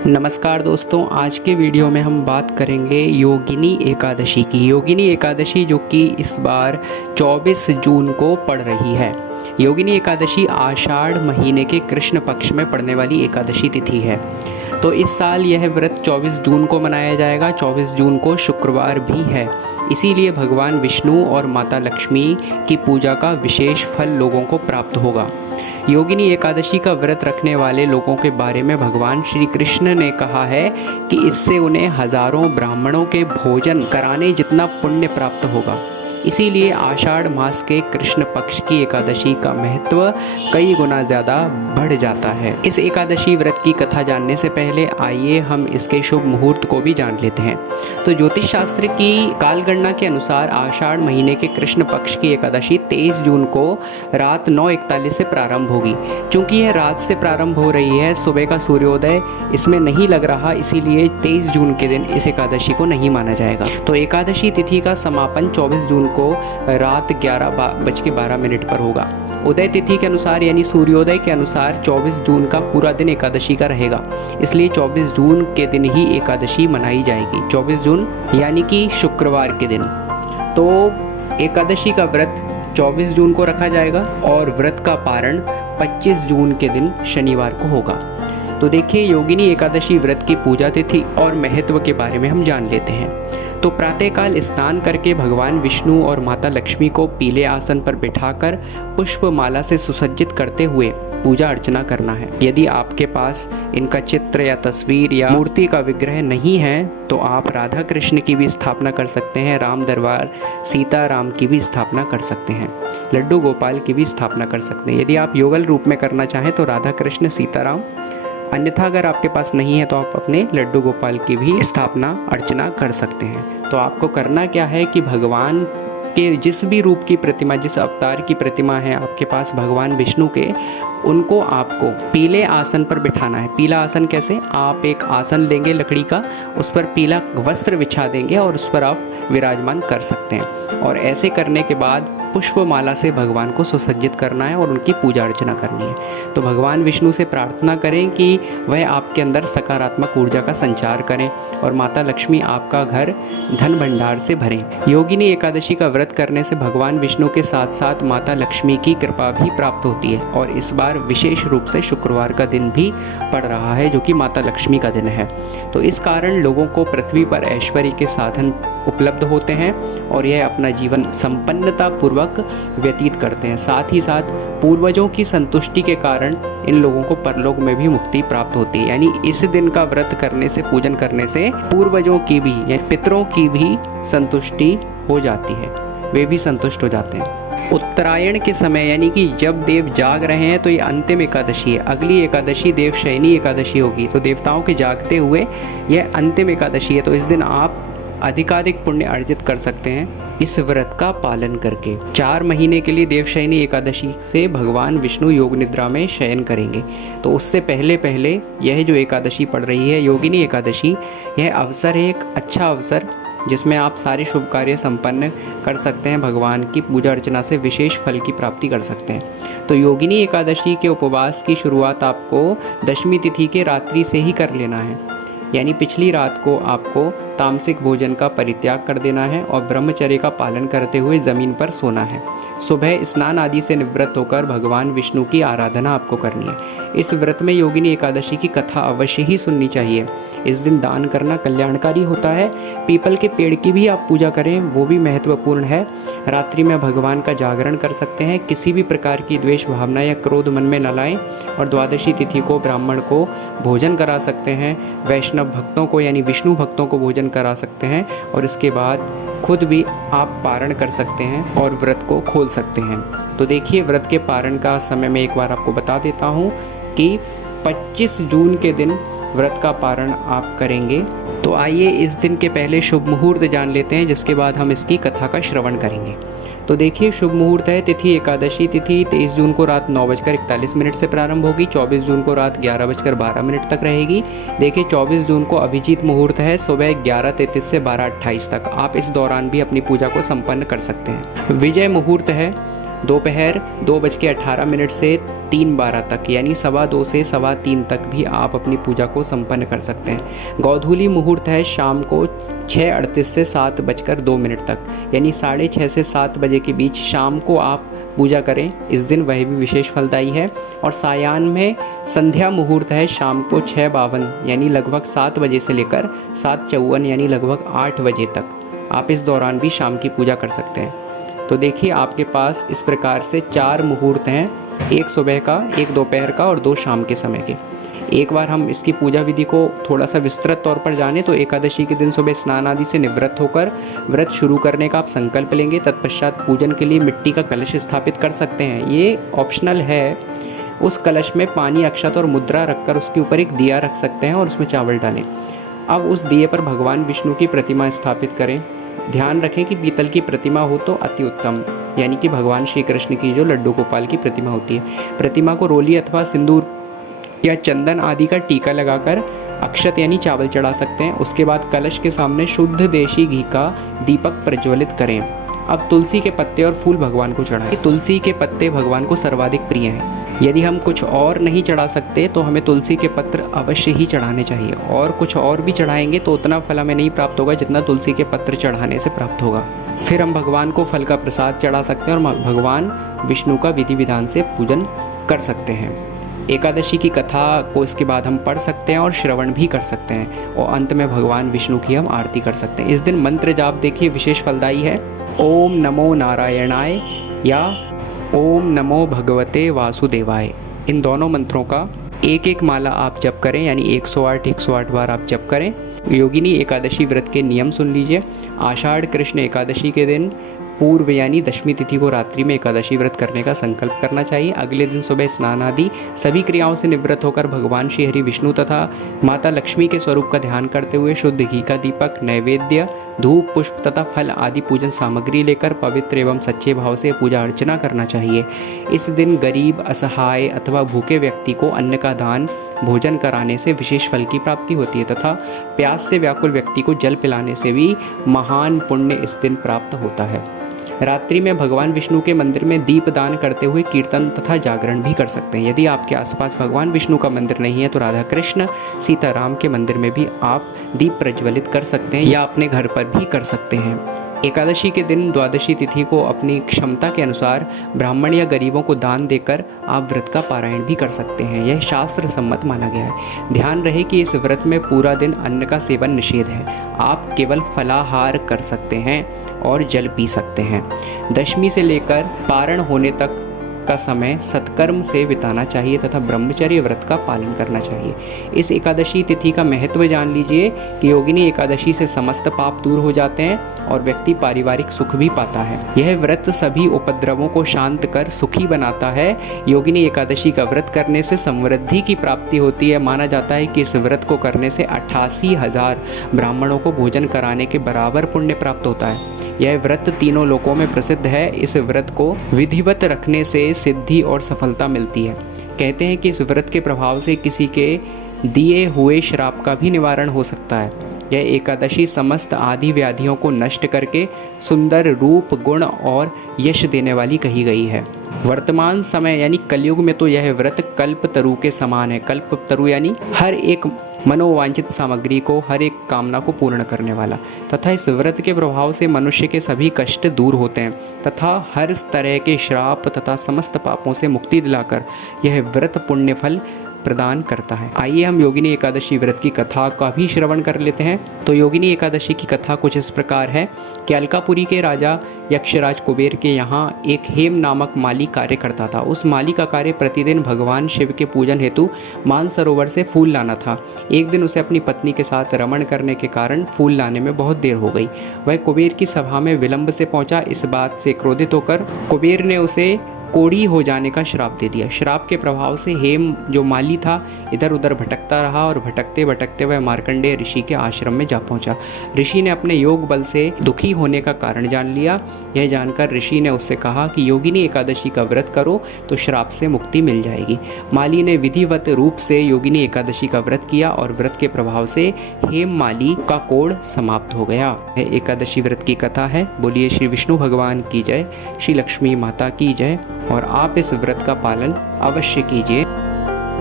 नमस्कार दोस्तों, आज के वीडियो में हम बात करेंगे योगिनी एकादशी की। योगिनी एकादशी जो कि इस बार 24 जून को पड़ रही है। योगिनी एकादशी आषाढ़ महीने के कृष्ण पक्ष में पड़ने वाली एकादशी तिथि है। तो इस साल यह व्रत 24 जून को मनाया जाएगा। 24 जून को शुक्रवार भी है, इसीलिए भगवान विष्णु और माता लक्ष्मी की पूजा का विशेष फल लोगों को प्राप्त होगा। योगिनी एकादशी का व्रत रखने वाले लोगों के बारे में भगवान श्री कृष्ण ने कहा है कि इससे उन्हें हजारों ब्राह्मणों के भोजन कराने जितना पुण्य प्राप्त होगा। इसीलिए आषाढ़ मास के कृष्ण पक्ष की एकादशी का महत्व कई गुना ज़्यादा बढ़ जाता है। इस एकादशी व्रत की कथा जानने से पहले आइए हम इसके शुभ मुहूर्त को भी जान लेते हैं। तो ज्योतिष शास्त्र की कालगणना के अनुसार आषाढ़ महीने के कृष्ण पक्ष की एकादशी 23 जून को रात 9:41 से प्रारंभ होगी। चूँकि यह रात से प्रारंभ हो रही है, सुबह का सूर्योदय इसमें नहीं लग रहा, इसीलिए 23 जून के दिन इस एकादशी को नहीं माना जाएगा। तो एकादशी तिथि का समापन 24 जून को रात 11:12 पर होगा। उदय तिथि के अनुसार यानी सूर्योदय के अनुसार 24 जून का पूरा दिन एकादशी का रहेगा, इसलिए 24 जून के दिन ही एकादशी मनाई जाएगी। 24 जून यानी कि शुक्रवार के दिन। तो एकादशी का व्रत 24 जून को रखा जाएगा और व्रत का पारण 25 जून के दिन शनिवार को होगा। तो देखिए, योगिनी एकादशी व्रत की पूजा तिथि और महत्व के बारे में हम जान लेते हैं। तो प्रातःकाल स्नान करके भगवान विष्णु और माता लक्ष्मी को पीले आसन पर बिठाकर पुष्प माला से सुसज्जित करते हुए पूजा अर्चना करना है। यदि आपके पास इनका चित्र या तस्वीर या मूर्ति का विग्रह नहीं है तो आप राधा कृष्ण की भी स्थापना कर सकते हैं, राम दरबार सीता राम की भी स्थापना कर सकते हैं, लड्डू गोपाल की भी स्थापना कर सकते हैं। यदि आप युगल रूप में करना चाहें तो राधा कृष्ण सीताराम, अन्यथा अगर आपके पास नहीं है तो आप अपने लड्डू गोपाल की भी स्थापना अर्चना कर सकते हैं। तो आपको करना क्या है कि भगवान के जिस भी रूप की प्रतिमा, जिस अवतार की प्रतिमा है आपके पास भगवान विष्णु के, उनको आपको पीले आसन पर बिठाना है। पीला आसन कैसे? आप एक आसन लेंगे लकड़ी का, उस पर पीला वस्त्र बिछा देंगे और उस पर आप विराजमान कर सकते हैं। और ऐसे करने के बाद पुष्पमाला से भगवान को सुसज्जित करना है और उनकी पूजा अर्चना करनी है। तो भगवान विष्णु से प्रार्थना करें कि वह आपके अंदर सकारात्मक ऊर्जा का संचार करें और माता लक्ष्मी आपका घर धन भंडार से भरें। योगिनी एकादशी का व्रत करने से भगवान विष्णु के साथ साथ माता लक्ष्मी की कृपा भी प्राप्त होती है और इस बार विशेष रूप से शुक्रवार का दिन भी पड़ रहा है जो कि माता लक्ष्मी का दिन है। तो इस कारण लोगों को पृथ्वी पर ऐश्वर्य के साधन उपलब्ध होते हैं और यह अपना जीवन संपन्नता पूर्वक व्यतीत करते हैं। साथ ही साथ पूर्वजों की संतुष्टि के कारण इन लोगों को परलोक में भी मुक्ति प्राप्त होती है। यानी इस दिन का व्रत करने से, पूजन करने से पूर्वजों की भी यानी पितरों की भी संतुष्टि हो जाती है, वे भी संतुष्ट हो जाते हैं। उत्तरायण के समय यानी कि जब देव जाग रहे हैं तो ये अंतिम एकादशी है। अगली एकादशी देवशयनी एकादशी होगी, तो देवताओं के जागते हुए यह अंतिम एकादशी है। तो इस दिन आप अधिकाधिक पुण्य अर्जित कर सकते हैं इस व्रत का पालन करके। 4 महीने के लिए देवशयनी एकादशी से भगवान विष्णु योग निद्रा में शयन करेंगे। तो उससे पहले पहले यह जो एकादशी पड़ रही है योगिनी एकादशी, यह अवसर है, एक अच्छा अवसर जिसमें आप सारे शुभ कार्य संपन्न कर सकते हैं। भगवान की पूजा अर्चना से विशेष फल की प्राप्ति कर सकते हैं। तो योगिनी एकादशी के उपवास की शुरुआत आपको दशमी तिथि के रात्रि से ही कर लेना है, यानी पिछली रात को आपको तामसिक भोजन का परित्याग कर देना है और ब्रह्मचर्य का पालन करते हुए ज़मीन पर सोना है। सुबह स्नान आदि से निवृत्त होकर भगवान विष्णु की आराधना आपको करनी है। इस व्रत में योगिनी एकादशी की कथा अवश्य ही सुननी चाहिए। इस दिन दान करना कल्याणकारी होता है। पीपल के पेड़ की भी आप पूजा करें, वो भी महत्वपूर्ण है। रात्रि में भगवान का जागरण कर सकते हैं। किसी भी प्रकार की द्वेष भावना या क्रोध मन में न लाएं और द्वादशी तिथि को ब्राह्मण को भोजन करा सकते हैं। वैष्णव भक्तों को यानी विष्णु भक्तों को भोजन करा सकते हैं और इसके बाद खुद भी आप पारण कर सकते हैं और व्रत को खोल सकते हैं। तो देखिए, व्रत के पारण का समय मैं एक बार आपको बता देता हूँ कि 25 जून के दिन व्रत का पारण आप करेंगे। तो आइए इस दिन के पहले शुभ मुहूर्त जान लेते हैं, जिसके बाद हम इसकी कथा का श्रवण करेंगे। तो देखिए, शुभ मुहूर्त है। तिथि एकादशी तिथि 23 जून को रात 9:41 से प्रारंभ होगी। 24 जून को रात 11:12 तक रहेगी। देखिए, 24 जून को अभिजीत मुहूर्त है, सुबह 11:33 से 12:28 तक। आप इस दौरान भी अपनी पूजा को संपन्न कर सकते हैं। विजय मुहूर्त है दोपहर 2:18 से 3:12 तक यानी 2:15 से 2:15 तक भी आप अपनी पूजा को संपन्न कर सकते हैं। गोधूली मुहूर्त है शाम को 6:38 से 7:02 तक यानी 6:30 से 7 बजे के बीच शाम को आप पूजा करें, इस दिन वह भी विशेष फलदायी है। और सायाह्न में संध्या मुहूर्त है शाम को 6:52 यानी लगभग 7 बजे से लेकर 7:54 यानी लगभग 8 बजे तक आप इस दौरान भी शाम की पूजा कर सकते हैं। तो देखिए आपके पास इस प्रकार से 4 मुहूर्त हैं, एक सुबह का, एक दोपहर का और 2 शाम के समय के। एक बार हम इसकी पूजा विधि को थोड़ा सा विस्तृत तौर पर जानें तो एकादशी के दिन सुबह स्नान आदि से निवृत्त होकर व्रत शुरू करने का आप संकल्प लेंगे। तत्पश्चात पूजन के लिए मिट्टी का कलश स्थापित कर सकते हैं, ये ऑप्शनल है। उस कलश में पानी, अक्षत और मुद्रा रखकर उसके ऊपर एक दिया रख सकते हैं और उसमें चावल डालें। अब उस दिए पर भगवान विष्णु की प्रतिमा स्थापित करें। ध्यान रखें कि पीतल की प्रतिमा हो तो अति उत्तम, यानी कि भगवान श्री कृष्ण की जो लड्डू गोपाल की प्रतिमा होती है। प्रतिमा को रोली अथवा सिंदूर या चंदन आदि का टीका लगाकर अक्षत यानी चावल चढ़ा सकते हैं। उसके बाद कलश के सामने शुद्ध देशी घी का दीपक प्रज्वलित करें। अब तुलसी के पत्ते और फूल भगवान को चढ़ाएं। तुलसी के पत्ते भगवान को सर्वाधिक प्रिय हैं। यदि हम कुछ और नहीं चढ़ा सकते तो हमें तुलसी के पत्र अवश्य ही चढ़ाने चाहिए, और कुछ और भी चढ़ाएंगे तो उतना फल हमें नहीं प्राप्त होगा जितना तुलसी के पत्र चढ़ाने से प्राप्त होगा। फिर हम भगवान को फल का प्रसाद चढ़ा सकते हैं और भगवान विष्णु का विधि विधान से पूजन कर सकते हैं। एकादशी की कथा को इसके बाद हम पढ़ सकते हैं और श्रवण भी कर सकते हैं, और अंत में भगवान विष्णु की हम आरती कर सकते हैं। इस दिन मंत्र जाप देखिए विशेष फलदायी है। ओम नमो नारायणाय या ओम नमो भगवते वासुदेवाय, इन दोनों मंत्रों का एक एक माला आप जप करें, यानी 108 बार आप जप करें। योगिनी एकादशी व्रत के नियम सुन लीजिए। आषाढ़ कृष्ण एकादशी के दिन पूर्व यानी दशमी तिथि को रात्रि में एकादशी व्रत करने का संकल्प करना चाहिए। अगले दिन सुबह स्नान आदि सभी क्रियाओं से निवृत्त होकर भगवान श्री हरि विष्णु तथा माता लक्ष्मी के स्वरूप का ध्यान करते हुए शुद्ध घी का दीपक, नैवेद्य, धूप, पुष्प तथा फल आदि पूजन सामग्री लेकर पवित्र एवं सच्चे भाव से पूजा अर्चना करना चाहिए। इस दिन गरीब, असहाय अथवा भूखे व्यक्ति को अन्न का दान, भोजन कराने से विशेष फल की प्राप्ति होती है तथा प्यास से व्याकुल व्यक्ति को जल पिलाने से भी महान पुण्य इस दिन प्राप्त होता है। रात्रि में भगवान विष्णु के मंदिर में दीप दान करते हुए कीर्तन तथा जागरण भी कर सकते हैं। यदि आपके आसपास भगवान विष्णु का मंदिर नहीं है तो राधा कृष्ण, सीताराम के मंदिर में भी आप दीप प्रज्वलित कर सकते हैं या अपने घर पर भी कर सकते हैं। एकादशी के दिन द्वादशी तिथि को अपनी क्षमता के अनुसार ब्राह्मण या गरीबों को दान देकर आप व्रत का पारायण भी कर सकते हैं। यह शास्त्र सम्मत माना गया है। ध्यान रहे कि इस व्रत में पूरा दिन अन्न का सेवन निषेध है। आप केवल फलाहार कर सकते हैं और जल पी सकते हैं। दशमी से लेकर पारण होने तक का समय सत्कर्म से बिताना चाहिए तथा ब्रह्मचर्य व्रत का पालन करना चाहिए। इस एकादशी तिथि का महत्व जान लीजिए कि योगिनी एकादशी से समस्त पाप दूर हो जाते हैं और व्यक्ति पारिवारिक सुख भी पाता है। यह व्रत सभी उपद्रवों को शांत कर सुखी बनाता है। योगिनी एकादशी का व्रत करने से समृद्धि की प्राप्ति होती है। माना जाता है कि इस व्रत को करने से 88,000 ब्राह्मणों को भोजन कराने के बराबर पुण्य प्राप्त होता है। यह व्रत तीनों लोकों में प्रसिद्ध है। इस व्रत को विधिवत रखने से सिद्धि और सफलता मिलती है। कहते हैं कि इस व्रत के प्रभाव से किसी के दिए हुए श्राप का भी निवारण हो सकता है। यह एकादशी समस्त आदि व्याधियों को नष्ट करके सुंदर रूप, गुण और यश देने वाली कही गई है। वर्तमान समय यानी कलयुग में तो यह व्रत कल्पतरु के समान है। कल्पतरु यानी हर एक मनोवांछित सामग्री को, हर एक कामना को पूर्ण करने वाला, तथा इस व्रत के प्रभाव से मनुष्य के सभी कष्ट दूर होते हैं तथा हर तरह के श्राप तथा समस्त पापों से मुक्ति दिलाकर यह व्रत पुण्य फल प्रदान करता है। आइए हम योगिनी एकादशी व्रत की कथा का भी श्रवण कर लेते हैं। तो योगिनी एकादशी की कथा कुछ इस प्रकार है कि अलकापुरी के राजा यक्षराज कुबेर के यहाँ एक हेम नामक माली कार्य करता था। उस माली का कार्य प्रतिदिन भगवान शिव के पूजन हेतु मानसरोवर से फूल लाना था। एक दिन उसे अपनी पत्नी के साथ रमण करने के कारण फूल लाने में बहुत देर हो गई। वह कुबेर की सभा में विलंब से पहुंचा। इस बात से क्रोधित होकर कुबेर ने उसे कोढ़ी हो जाने का श्राप दे दिया। श्राप के प्रभाव से हेम जो माली था इधर उधर भटकता रहा और भटकते भटकते वह मार्कंडेय ऋषि के आश्रम में जा पहुंचा। ऋषि ने अपने योग बल से दुखी होने का कारण जान लिया। यह जानकर ऋषि ने उससे कहा कि योगिनी एकादशी का व्रत करो तो श्राप से मुक्ति मिल जाएगी। माली ने विधिवत रूप से योगिनी एकादशी का व्रत किया और व्रत के प्रभाव से हेम माली का कोढ़ समाप्त हो गया। एकादशी व्रत की कथा है। बोलिए श्री विष्णु भगवान की जय, श्री लक्ष्मी माता की जय, और आप इस व्रत का पालन अवश्य कीजिए।